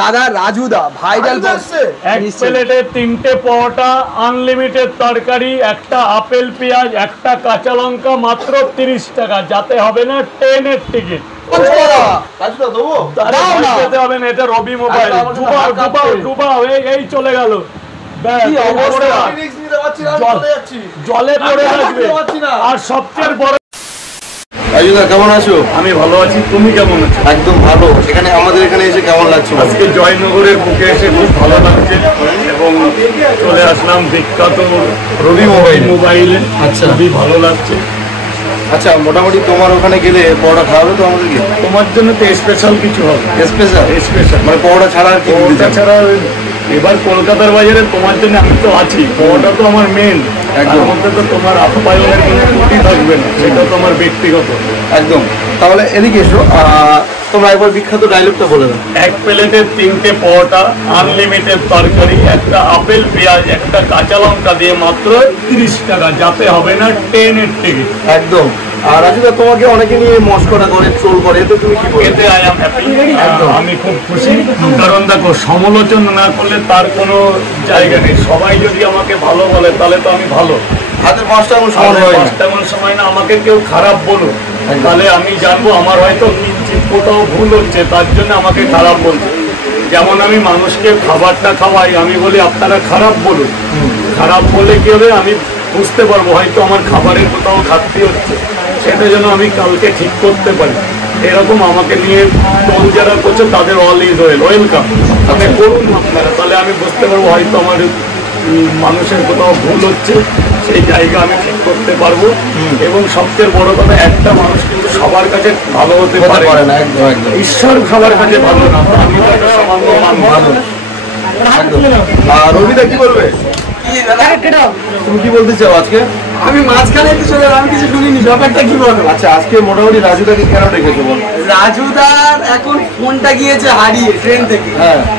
দাদা রাজুদা ভাইরাল এক প্লেটে 3টে পরোটা, আনলিমিটেড তরকারি, একটা আপেল পেঁয়াজ, একটা কাঁচা লঙ্কা, মাত্র 30 টাকা। যাতে হবে না ট্রেনের টিকিট। এটা রবি মোবাইল। এই চলে গেল, জলে পড়ে আসবে। আর সবচেয়ে বড়, রাজুদা কেমন আছো? আমি ভালো আছি, তুমি কেমন আছো? একদম ভালো। সেখানে আমাদের এখানে এসে কেমন লাগছে? আজকে জয়নগরের বুকে এসে খুব ভালো লাগছে এবং চলে আসলাম বিখ্যাত রবি মোবাইলে। আচ্ছা, খুবই ভালো লাগছে। আচ্ছা, মোটামুটি তোমার ওখানে গেলে পরোটা খাওয়াবে তো আমাদেরকে? তোমার জন্য তো স্পেশাল কিছু হবে। স্পেশাল মানে পরোটা ছাড়া আর কি? পরোটা ছাড়া এবার কলকাতার বাজারে তোমার জন্য আমি তো আছি। পরোটা তো আমার মেন। একদম মধ্যে তো তোমার আপ্যায়নের কোনো ত্রুটি থাকবে না, সেটা তো আমার ব্যক্তিগত। একদম। তাহলে এদিকে এসো, তোমরা একবার বিখ্যাত ডায়লগটা বলে দাও। এক প্লেটে 3টে পরোটা, আনলিমিটেড তরকারি, একটা আপেল পেঁয়াজ, একটা কাঁচা লঙ্কা দিয়ে মাত্র 30 টাকা। যাতে হবে না ট্রেনের টিকিট। একদম। আর রাজুদা তোমাকে অনেকে নিয়ে মস্করা করে, ট্রোল করে, এতে তুমি কি বলবে? এতে আই অ্যাম হ্যাপি। আমি খুব খুশি, কারণ দেখো সমালোচনা না করলে তার কোনো জায়গা নেই। সবাই যদি আমাকে ভালো বলে তাহলে তো আমি ভালো। হাতের পাঁচটা এমন সময় না, আমাকে কেউ খারাপ বলো তাহলে আমি জানবো আমার হয়তো কিঞ্চিত কোথাও ভুল হচ্ছে, তার জন্য আমাকে খারাপ বলবে। যেমন আমি মানুষকে খাবারটা খাওয়াই, আমি বলি আপনারা খারাপ বলুন। খারাপ বলে কি হবে, আমি বুঝতে পারবো হয়তো আমার খাবারের কোথাও ঘাটতি হচ্ছে, সেটা যেন আমি কালকে ঠিক করতে পারি। এরকম আমাকে নিয়ে টোল যারা করছে তাদের অল ইজ ওয়েলকাম। মানে করুন আপনারা, তাহলে আমি বুঝতে পারবো হয়তো আমার মানুষের কোথাও ভুল হচ্ছে, সেই জায়গা আমি ঠিক করতে পারবো। এবং সবচেয়ে বড় কথা, একটা মানুষ কিন্তু সবার কাছে ভালো হতে পারে না। একদম একদম। ঈশ্বর সবার কাছে ভালো না, আমি তাকে সামান্য ভালো। আর রবিদা কি বলবে? তুমি কি বলতে চাও আজকে? আমি মাঝখানে একটু চলে আমি কিছু শুনিনি, ব্যাপারটা কি বলবো? আচ্ছা, আজকে মোটামুটি রাজুদাকে কেন ডেকেছো বল? রাজুদার এখন ফোনটা গিয়েছে হারিয়ে ট্রেন থেকে।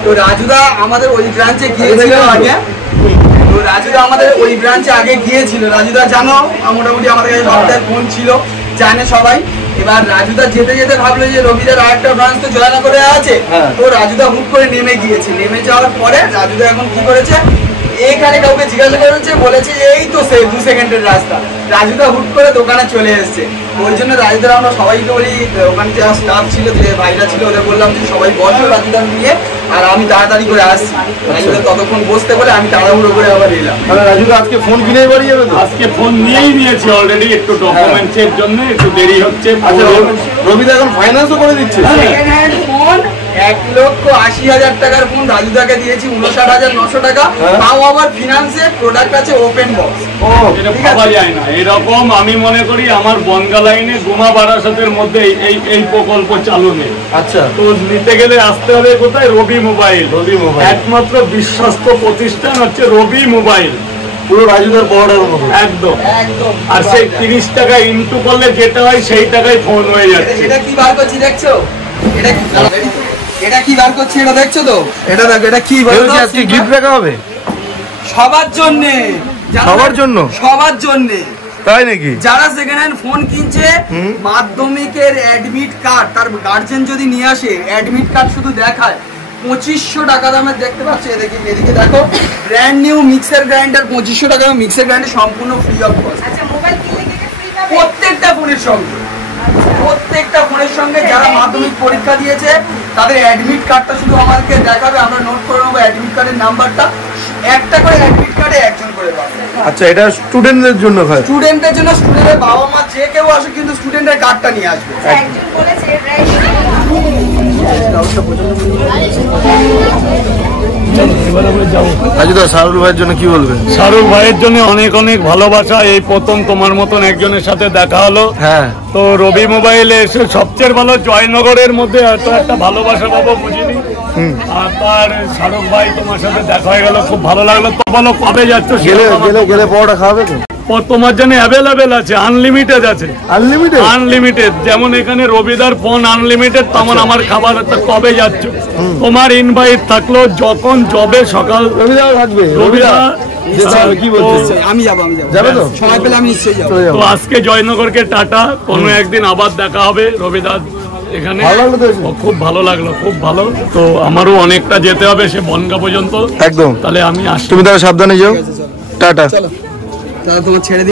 তো রাজুদা আমাদের ওই ব্রাঞ্চে গিয়েছিল আগে। তো রাজুদা আমাদের ওই ব্রাঞ্চে আগে গিয়েছিল। রাজুদা জানো মোটামুটি আমাদের কাছে সবটাই ফোন ছিল, জানে সবাই। এবার রাজুদা যেতে যেতে ভাবলো যে রবিদার আরেকটা ব্রাঞ্চ তো জয়নগরে আছে। তো রাজুদা হুট করে নেমে গিয়েছে। নেমে যাওয়ার পরে রাজুদা এখন কি করেছে, এখানে কাউকে জিজ্ঞাসা করেছে, বলেছে এই তো সে 2 সেকেন্ডের রাস্তা। রাজুদা হুট করে দোকানে চলে এসছে। ওই জন্য রাজুদার আমরা সবাইকে বলি, ওখানে যা স্টাফ ছিল, যে ভাইরা ছিল, ওদের বললাম যে সবাই বসো রাজুদার নিয়ে, আর আমি তাড়াতাড়ি করে আসছি। রাজুদা ততক্ষণ বসতে বলে আমি তাড়াহুড়ো করে আবার এলাম। তাহলে রাজুদা আজকে ফোন কিনেই বাড়ি যাবে তো? আজকে ফোন নিয়েই নিয়েছি অলরেডি, একটু ডকুমেন্টসের জন্য একটু দেরি হচ্ছে। আচ্ছা, রবিদা এখন ফাইন্যান্সও করে দিচ্ছে? সেকেন্ড হ্যান্ড ফোন 1,80,000 টাকার ফোন রাজুদাকে দিয়েছি 59,900 টাকা। তাও আবার ফিনান্সে, প্রোডাক্ট আছে ওপেন বক্স। এটা ভাবা যায় না এরকম। আমি মনে করি আমার বনগা লাইনে গুমা বারাসাতের মধ্যে এই প্রকল্প চালু নেই। আচ্ছা, তো নিতে গেলে আসতে হবে কোথায়? রবি মোবাইল। একমাত্র বিশ্বস্ত প্রতিষ্ঠান হচ্ছে রবি মোবাইল। পুরো রাজুদার বর্ডার মতো। একদম। আর সেই 30 টাকা ইনটু করলে যেটা হয় সেই টাকায় ফোন হয়ে যাচ্ছে। এটা কি বার করছি দেখছো? এটা কি বার করছি, এটা দেখছো তো? এটা দেখো, এটা কি বার করছি? আজকে গিফট রাখা হবে সবার জন্য। সবার জন্য? সবার জন্য। তাই নাকি? যারা সেকেন্ড হ্যান্ড ফোন কিনছে, মাধ্যমিকের অ্যাডমিট কার্ড, তার গার্জেন যদি নিয়ে আসে, অ্যাডমিট কার্ড শুধু দেখায় 2500 টাকা দামের, দেখতে পাচ্ছ এদিকে দেখো, ব্র্যান্ড নিউ মিক্সার গ্রাইন্ডার 2500 টাকা। মিক্সার গ্রাইন্ডার সম্পূর্ণ ফ্রি অফ কস্ট। আচ্ছা, মোবাইল কিনলে কি ফ্রি পাবে? প্রত্যেকটা ফোনের সঙ্গে, প্রত্যেকটা ফোনের সঙ্গে যারা মাধ্যমিক পরীক্ষা দিয়েছে তাদের অ্যাডমিট কার্ডটা শুধু আমাদেরকে দেখাবে, আমরা নোট করে নেবো অ্যাডমিট কার্ডের নাম্বারটা। একটা করে অ্যাডমিট কার্ডে একজন করে পাবে। আচ্ছা, এটা স্টুডেন্টদের জন্য? স্টুডেন্টদের জন্য, স্টুডেন্টের বাবা মা যে কেউ আসে, কিন্তু স্টুডেন্টের কার্ডটা নিয়ে আসবে। একজন বলেছে রাজুদা, শাহরুল ভাইয়ের জন্য কি বলবেন? শাহরুখ ভাইয়ের জন্য অনেক অনেক ভালোবাসা। এই প্রথম তোমার মতন একজনের সাথে দেখা হলো। তো রবি মোবাইলে এসে সবচেয়ে ভালো, জয়নগরের মধ্যে এত একটা ভালোবাসা পাবো বুঝিনি। আর তার শাহরুখ ভাই তোমার সাথে দেখা হয়ে গেল, খুব ভালো লাগলো। তো বলো কবে যাচ্ছ? গেলে পরোটা খাওয়াবে তো? তোমার জন্য অ্যাভেলেবেল আছে, আনলিমিটেড আছে। আনলিমিটেড যেমন এখানে রবিদার ফোন আনলিমিটেড, তেমন আমার খাবার। কবে যাচ্ছ? তোমার ইনভাইট থাকলো, যখন যবে সকাল। রবিদা থাকবে? রবিদা কি বলতে? আমি যাবো। যাবে তো? সময় পেলে আমি নিশ্চয়ই যাবো। তো আজকে জয়নগরকে টাটা, কোনো একদিন আবার দেখা হবে। রবিদা এখানে ভালো লাগলো তো এসে? খুব ভালো লাগলো, খুব ভালো। তো আমারও অনেকটা যেতে হবে সে বনগা পর্যন্ত, একদম। তাহলে আমি আসি। তুমি তাহলে সাবধানে যাও, টাটা। চলো তাহলে তোমার ছেড়ে